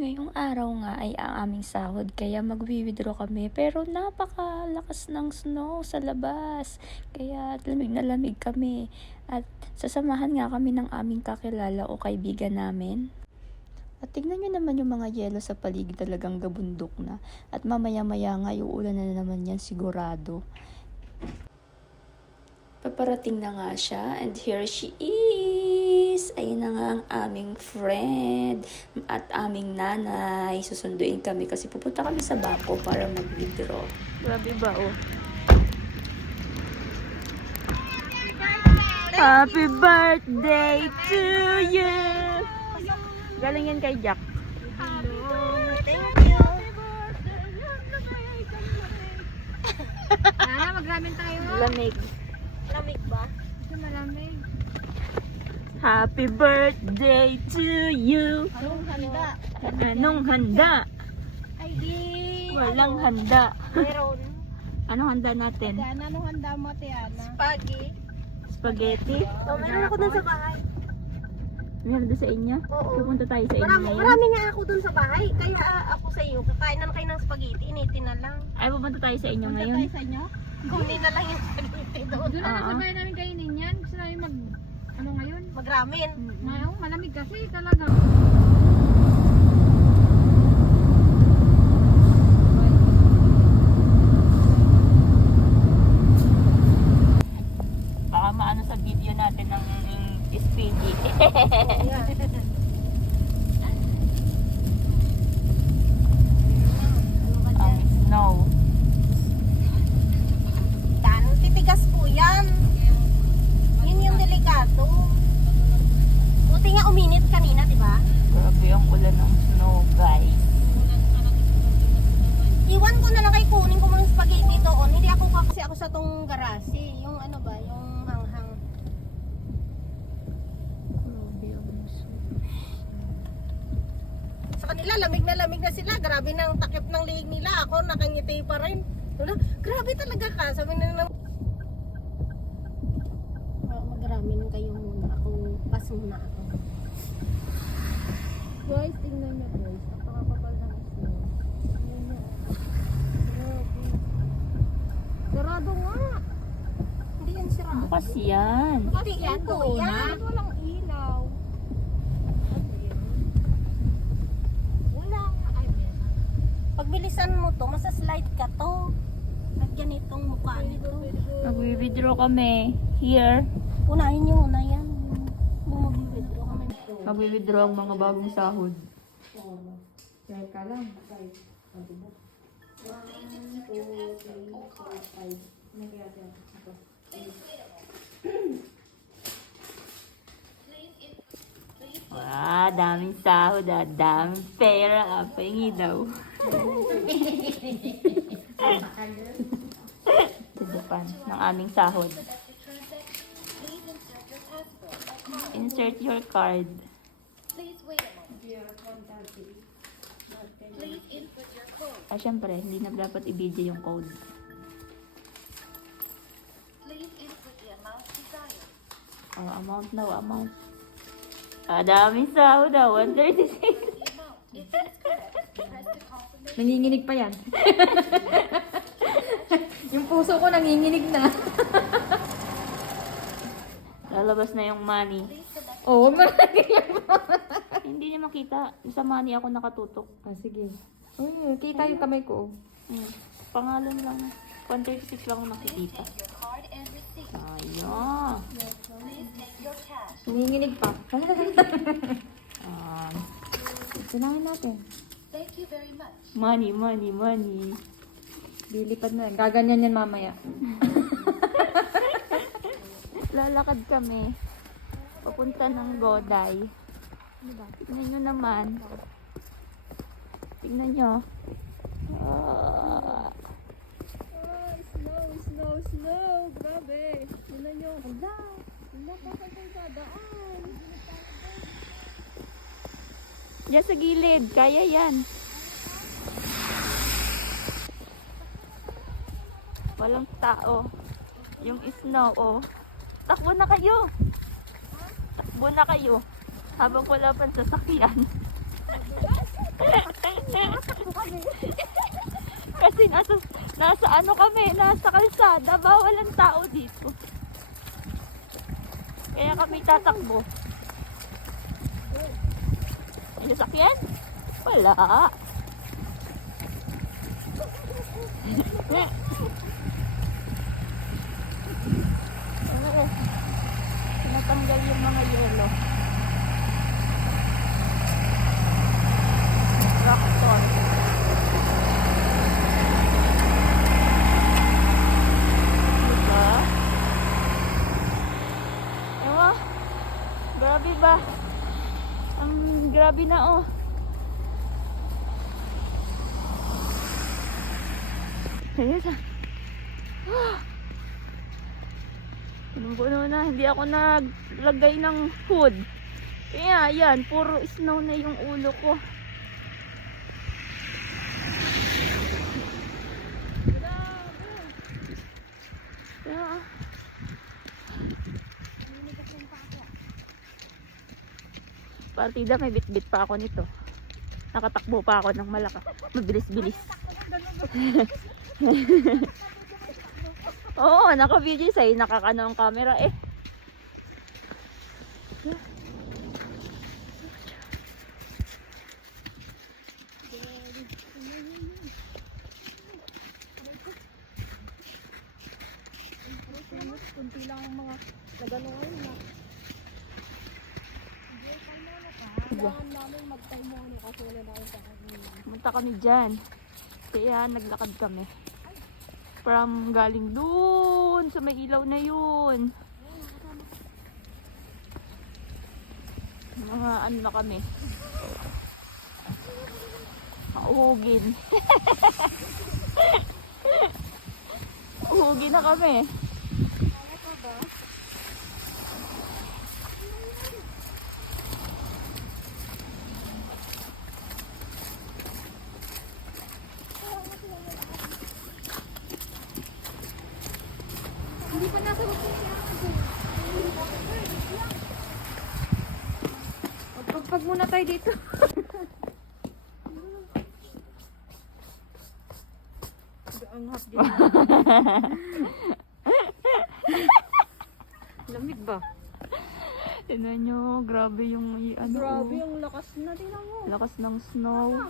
Ngayong araw nga ay ang aming sahod kaya magwi-withdraw kami pero napakalakas ng snow sa labas. Kaya lamig na lamig kami at sasamahan nga kami ng aming kakilala o kaibigan namin. At tignan nyo naman yung mga yelo sa paligid, talagang gabundok na. At mamaya-maya nga uulan na naman yan sigurado. Paparating na nga siya and here she is. Ayun na nga ang aming friend at aming nanay. Susunduin kami kasi pupunta kami sa bangko para mag-withdraw. Grabe ba oh. Happy birthday to you. Galing yan kay Jack. Thank you. Magramin tayo. Lamig. Lamig ba? Ito malamig. Happy birthday to you. Anong handa? Anong handa? Ay di. Walang handa. Meron. Anong handa natin? Diana, anong handa mo, Tiana? Spaghetti? So, meron ako dun sa bahay. Meron doon sa inyo? Oo. Pupunta tayo sa inyo ngayon? Marami nga ako dun sa bahay. Kaya ako sa iyo, kakain na kayo ng spaghetti. Initin na lang. Ay, pupunta tayo sa inyo Punta ngayon? tayo sa inyo? Kunin na lang yung spaghetti doon. Doon na sabay namin kainin yan. Gusto namin ano ngayon? Magramin. Ngayon, malamig kasi talaga. Baka maano sa video natin ng speedy. Ang snow. Titigas po yan. Yun yung delikado. Buti nga uminit kanina, di ba? Grabe ang ulan ng snow, guys. Iwan ko na lang kay kunin ko mga spaghetti doon. Hindi ako kasi ako sa tong garasi. Yung ano ba, yung hanghang. Sa kanila, lamig na sila. Grabe ng takip ng liig nila. Ako, nakangiti pa rin. Wala, grabe talaga ka. Sabi na lang. Magramin kayo muna. Ako, pas muna ako. Guys, tingnan niyo guys. Napakakapal ng snow. Tingnan niyo. Grabe. Sarado nga. Hindi yan sira. Bukas yan. Hindi yan po yan. Walang ilaw. Wala nga. Ay, meron. Pag bilisan mo to, masa-slide ka to. Pag ganitong mukha nito. Mag-withdraw kami. Here. Unahin nyo muna yan. Yung mag-withdraw kami. Mag-withdraw ang mga bagong sahod. Kaya ka lang. Daming sahod daming pera. Pahingi daw. Sa Japan, ng aming sahod. Insert your card. Syempre, hindi na dapat i-video yung code. Amount na, amount. Daming sahod 136. Nanginginig pa yan. Yung puso ko nanginginig na. Lalabas na yung money. Oo, malaki yan. Hindi niya makita. Sa money ako nakatutok. Sige. Uy, kita yung kamay ko. Pangalan lang. 136 lang ang nakikita. Ayun. Nanginginig pa. Sunangin natin. Money, money, money. Lilipad na. Gaganyan yan mamaya. Lalakad kami. Papunta ng Goday. Tignan nyo naman. Tignan nyo. Snow. Grabe. Tignan nyo. Hala. Hala pa sa dadaan. Diyan sa gilid. Kaya yan. Walang tao. Yung snow, oh. Takbo na kayo. Takbo na kayo. Habang wala pang sasakyan. kasi nasa ano kami, nasa kalsada, bawal ang tao dito. Kaya kami tatakbo. May sasakyan? Wala. Oo. Tinatanggal yung mga yelo. Rockton. Diba? Ewa, grabe ba? Grabe na oh. Ayan. Punong-puno na. Hindi ako naglagay ng hood. Kaya yan, puro snow na yung ulo ko. Grabe. Kaya, partida, may bit-bit pa ako nito. Nakatakbo pa ako ng malakas. Mabilis-bilis. Oo, naka-video sa'yo. Nakakano ang camera eh. Kunti lang ang mga nagano ngayon na. Kailangan namin mag-time mo kasi wala na akong kakainin. Punta kami dyan. Kaya naglakad kami. From galing doon sa may ilaw na yun. Mga ano na kami. Uhugin. Uhugin na kami. Hindi pa nasa Magpagpag muna tayo dito. Ang hap din. Lamig ba? Tignan nyo, grabe yung ano. Grabe, ang lakas na. Tingnan mo. Lakas ng snow.